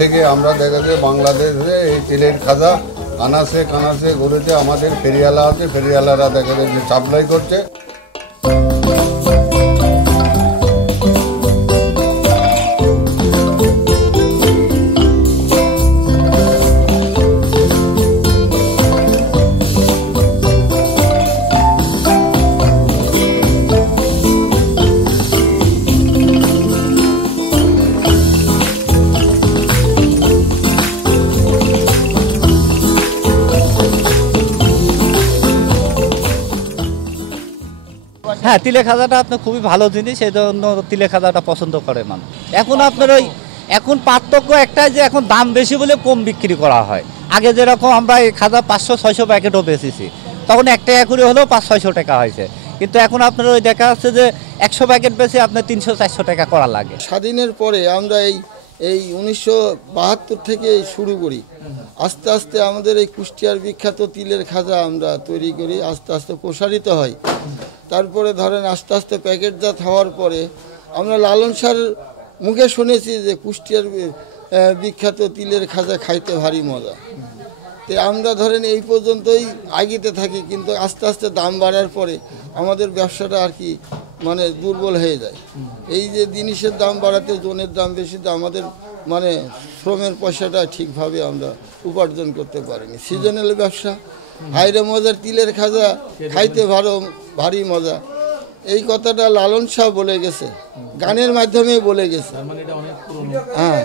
থেকে আমরা দেখা যায় বাংলাদেশে এই তিলের খাজা আনাসে কানাসে ঘুরেছে। আমাদের ফেরিওয়ালা আছে, ফেরিওয়ালারা দেখা যায় যে সাপ্লাই করছে। হ্যাঁ, তিলে খাজাটা আপনার খুবই ভালো জিনিস, এই জন্য তিলে খাজাটা পছন্দ করে মানুষ। এখন আপনার এখন পার্থক্য একটাই যে এখন দাম বেশি বলে কম বিক্রি করা হয়। আগে যেরকম আমরা এই খাজা 500-600 প্যাকেটও বেচেছি, তখন 1 টাকা করে হলেও 500-600 টাকা হয়েছে। কিন্তু এখন আপনার দেখা যাচ্ছে যে 100 প্যাকেট বেচে আপনার 300-400 টাকা করা লাগে। স্বাধীনের পরে আমরা এই 1972 থেকে শুরু করি। আস্তে আস্তে আমাদের এই কুষ্টিয়ার বিখ্যাত তিলের খাজা আমরা তৈরি করি, আস্তে আস্তে প্রসারিত হয়। তারপরে ধরেন আস্তে আস্তে প্যাকেটজাত হওয়ার পরে আমরা লালন স্যার মুখে শুনেছি যে কুষ্টিয়ার বিখ্যাত তিলের খাজা খাইতে ভারী মজা। তো আমরা ধরেন এই পর্যন্তই আগিতে থাকি, কিন্তু আস্তে আস্তে দাম বাড়ার পরে আমাদের ব্যবসাটা আর কি মানে দুর্বল হয়ে যায়। এই যে জিনিসের দাম বাড়াতে জনের দাম বেশি, আমাদের মানে শ্রমের পয়সাটা ঠিকভাবে আমরা উপার্জন করতে পারিনি। সিজনাল ব্যবসা, হাইরে মজার তিলের খাজা খাইতে ভারী মজা, এই কথাটা লালন শাহ বলে গেছে, গানের মাধ্যমে বলে গেছে। হ্যাঁ,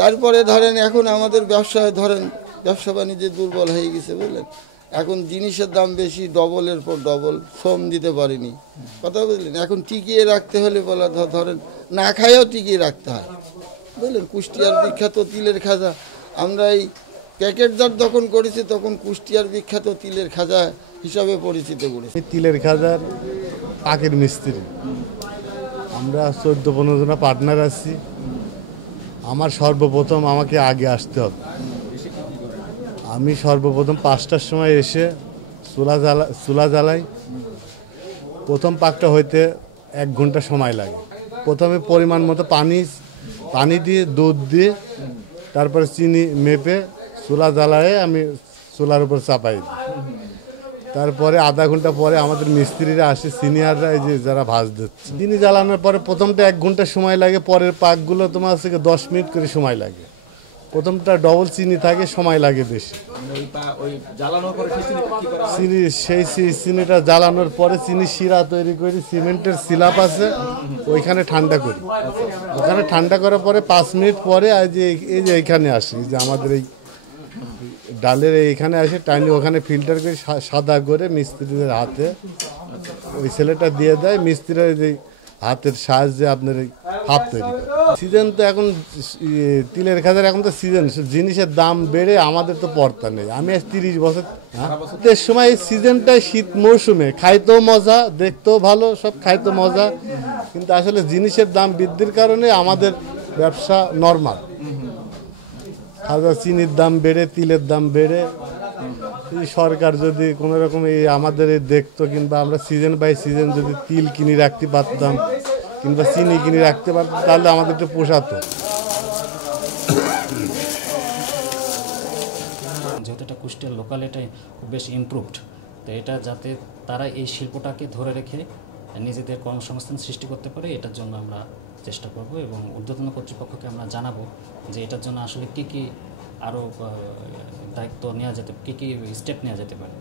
তারপরে ধরেন এখন আমাদের ব্যবসায় ধরেন ব্যবসা বাণিজ্যে দুর্বল হয়ে গেছে, বুঝলেন। এখন জিনিসের দাম বেশি, ডবলের পর ডবল, শ্রম দিতে পারিনি, কথা বুঝলেন। এখন টিকিয়ে রাখতে হলে বলা ধরেন না খাইয়েও টিকিয়ে রাখতে হয়, বুঝলেন। কুষ্টিয়ার বিখ্যাত তিলের খাজা আমরা এই প্যাকেটজাত যখন করেছি তখন কুষ্টিয়ার বিখ্যাত তিলের খাজা হিসাবে পরিচিত করেছি। তিলের খাজার পাকের মিস্ত্রি আমরা 14-15 জন পার্টনার আছি। আমার সর্বপ্রথম আমাকে আগে আসতে হবে। আমি সর্বপ্রথম 5টার সময় এসে চুলা জ্বালাই। প্রথম পাকটা হইতে 1 ঘন্টা সময় লাগে। প্রথমে পরিমাণ মতো পানি দিয়ে দুধ দিয়ে তারপরে চিনি মেপে চুলা জ্বালায় আমি চুলার উপর চাপাই দিই। তারপরে আধা ঘন্টা পরে আমাদের মিস্ত্রিরা আসে, সিনিয়ররা, এই যে যারা ভাঁজ দিচ্ছে। চিনি জ্বালানোর পরে প্রথমটা 1 ঘন্টা সময় লাগে, পরের পাকগুলো তোমার থেকে 10 মিনিট করে সময় লাগে। প্রথমটা ডবল চিনি থাকে, সময় লাগে বেশি। চিনিটা জ্বালানোর পরে চিনি শিরা তৈরি করি, সিমেন্টের সিলাপ আছে ওইখানে ঠান্ডা করি। ওখানে ঠান্ডা করার পরে 5 মিনিট পরে এই যে এইখানে আসি, যে আমাদের এই ডালের এইখানে আসে টাইনি, ওখানে ফিল্টার করে সাদা করে মিস্ত্রিদের হাতে ওই ছেলেটা দিয়ে দেয়। মিস্ত্রিরা যে হাতের সাহায্যে আপনার এই হাত তৈরি করে। সিজন তো এখন তিলের খাজার এখন তো সিজন, জিনিসের দাম বেড়ে আমাদের তো পড়তা নেই। আমি আজ 30 বছর সময় এই সিজনটাই শীত মৌসুমে খাইতেও মজা, দেখতেও ভালো, সব খাইতে মজা, কিন্তু আসলে জিনিসের দাম বৃদ্ধির কারণে আমাদের ব্যবসা নর্মাল। খাজা চিনির দাম বেড়ে, তিলের দাম বেড়ে, সরকার যদি কোনো রকম এই আমাদের দেখতো, কিংবা আমরা সিজন বাই সিজন যদি তিল কিনে রাখতে পারতাম কিংবা চিনি কিনে রাখতে পারতাম, তাহলে আমাদের একটু পোষাতো। যেহেতু এটা কুষ্টিয়ার লোকাল, এটাই খুব বেশ ইমপ্রুভড, তো এটা যাতে তারা এই শিল্পটাকে ধরে রেখে নিজেদের কর্মসংস্থান সৃষ্টি করতে পারে, এটার জন্য আমরা চেষ্টা করব এবং ঊর্ধ্বতন কর্তৃপক্ষকে আমরা জানাবো যে এটার জন্য আসলে কী কী আরও দায়িত্ব নেওয়া যেতে, কী কী স্টেপ নেওয়া যেতে পারে।